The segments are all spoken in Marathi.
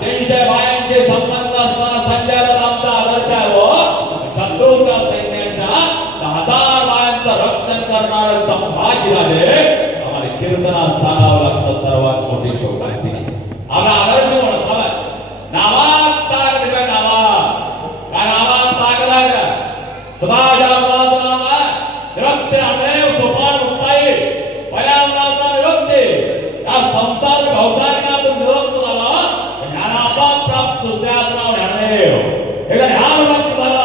त्यांच्या बायांचे संबंध असताना संध्याला आमचा आदर्श आहे व रक्षण करणार संभाजीला सर्वात मोठी शोभा आपला ताग दिला नावा काय नावात ताग लागला रक्त अनेक सोपान उपाय पहिल्या नावाचा रक्त या संसार भावसा प्राप्त दुसऱ्याचं नाव ज्ञानदेव हे काय ध्यान प्राप्त झालं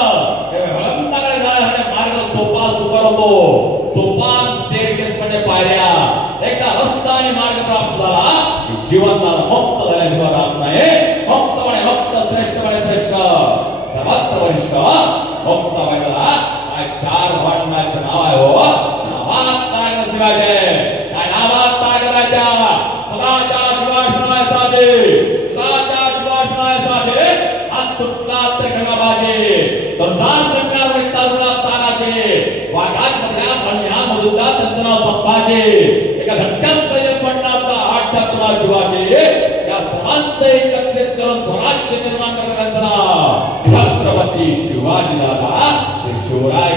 त्यांचं एका धक्क्यात सैन्य पडण्याचा आठच्या तुला जीवाचे या सर्वांचं एकत्रित करून स्वराज्य निर्माण करण्याचा छत्रपती शिवाजी दादा शिवराय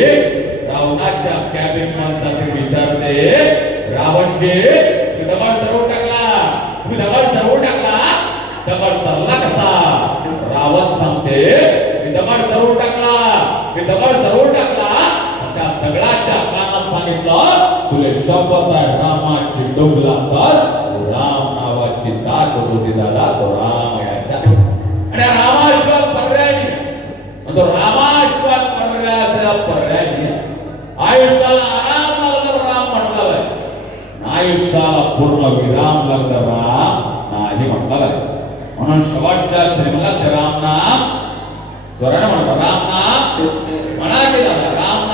रावणाच्या कॅबिन माणसाचे विचारते रावणचे तू दगड जरूर टाकला. तुम्ही दगड जरूर टाकला. दगड तरला कसा? रावण सांगते मी दगड जरूर टाकला. मी दगड जरूर टाकला. त्या दगडाच्या कानात सांगितलं तुले शपथ आहे रामाची डोंगला तर राम नावाची ताक होती दादा तो राम याचा आणि रामाशिवाय पर्याय नाही. आणि तो रामाशिवाय पर्यायाचा पर्याय नाही आयुष्याला आराम लागला राम म्हटलं आहे आयुष्याला पूर्ण विराम लागला राम नाही म्हटलं आहे म्हणून शेवटच्या श्रीमला ते राम नाम जोराने म्हणतो राम नाम म्हणा की दादा राम नाम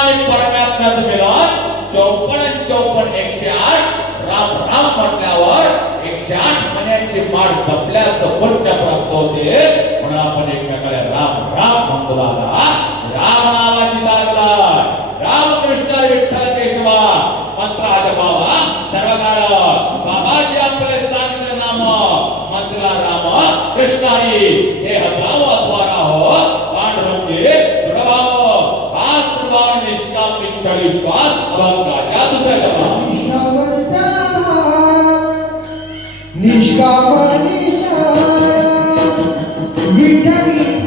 आणि परमात्म्याचं मिलन चौपन्न चौपन्न एकशे आठ. राम राम म्हटल्यावर एकशे आठ महिन्याची माळ जपल्याचं पुण्य प्राप्त होते. म्हणून आपण एकमेकाला चा विश्वास अभंगाच्या दुसऱ्या जमा निष्काम निष्ठा विठ्ठली